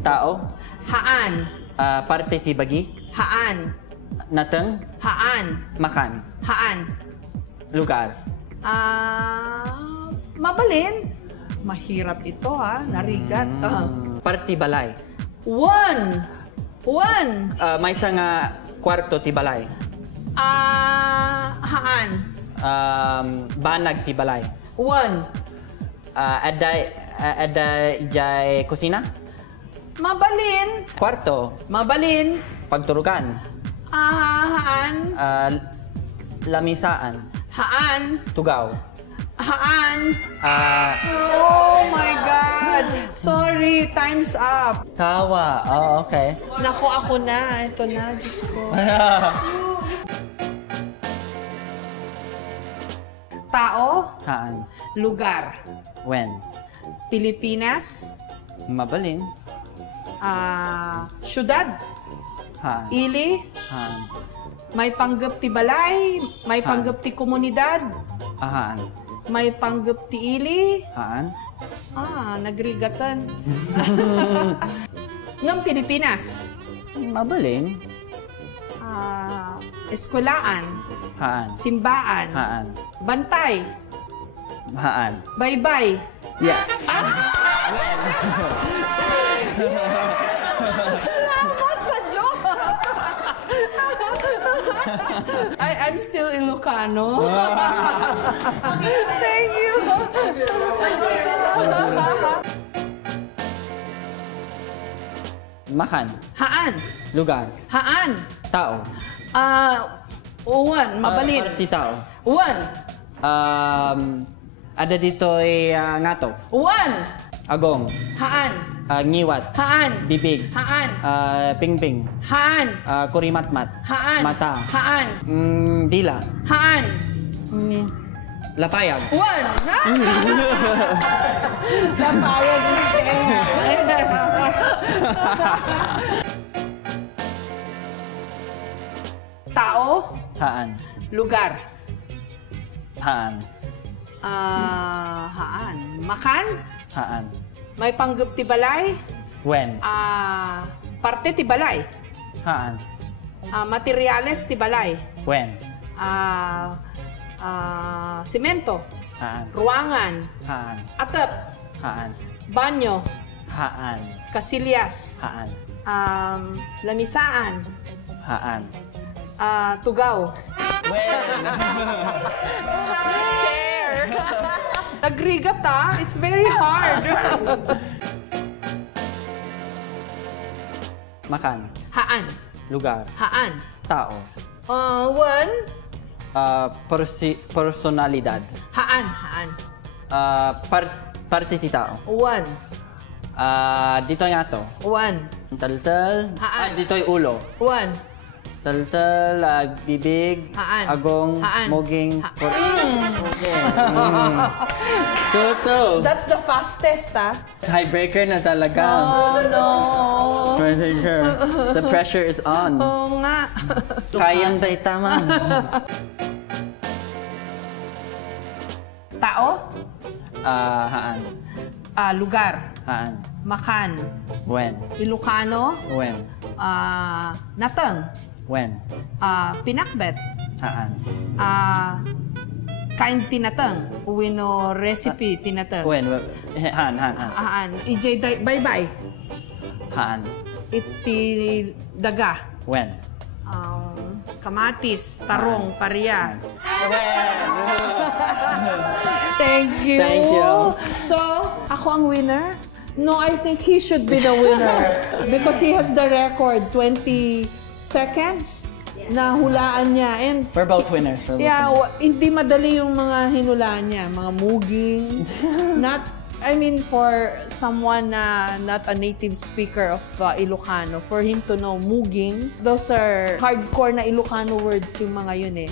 Tao. Haan. Parte ti bagi. Haan. Nateng. Haan. Makan. Haan. Lugar. Mabalin. Mahirap ito ha, narigat. Parte balay. One. May isa nga kwarto ti balay. Haan. Banag ti balay. One. Ada ijay kusina. Mabalin. Kwarto. Mabalin. Pagturugan. Haan. Lamisaan. Haan. Tugaw. Haan. Ah, Oh my God. Sorry, time's up. tawa. Oh, okay. Naku, ako na. Ito na, Diyos ko. Tao, Haan. lugar. When. Pilipinas, Mabalin. syudad, Haan. ili, Haan. may panggap ti balay, may panggap ti komunidad, Haan. may panggap ti ili. Haan. Nagrigatan. Ngam Pilipinas, Mabalin. eskwelaan, Haan. simbaan, Haan. bantay, Haan. baybay. Yes. Salamat sa Diyos! I'm still Ilocano. Thank you. Makan. Haan. Lugar. Haan. Tao. Uwan. Mabalin. Parte tao. Uwan. Ada dito ay ngato. Uwan. Agong. Haan. Ngiwat. Haan. Bibig. Haan. Pingping. Haan. Kurimatmat. Haan. Mata. Haan. Dila. Haan. Lapayag. Uwan. Lapayag is tenga. Tao. Haan. Lugar. Haan. Haan. Makan. Haan. May panggap ti balay. When. Parte ti balay. Haan. Materyales ti balay. When. Simento. Haan. Ruangan. Haan. Atap. Haan. Banyo. Haan. Kasilyas. Haan. Lamisaan. Haan. Tugaw. When. Chair. Nagrigat It's very hard. Makan. Haan. Lugar. Haan. Tao. One. Personalidad. Haan. Haan. Parte ti tao. One. Dito nga to. One. Taltal. Haan. Dito ay ulo. One. Taltal, bibig, Haan. agong, Haan. moging, Toto. That's the fastest, Tiebreaker na talaga. Oh, no. Tiebreaker. The pressure is on. Oo nga. Kayang day tama. Tao. Haan. Lugar. Haan. Makan. When. Ilocano. When. Natang. When. Pinakbet. Haan. Kain tinatang. Uwino recipe tinatang. When. Haan. Ijay bye-bye. Haan. Iti daga. When. Kamatis, tarong, pariya. When. Thank you. Thank you. So, ako ang winner? No, I think he should be the winner because he has the record, 20 seconds na hulaan niya. And We're both winners. hindi madali yung mga hinulaan niya, mga muging. For someone na not a native speaker of Ilocano, for him to know muging, those are hardcore na Ilocano words yung mga yun eh.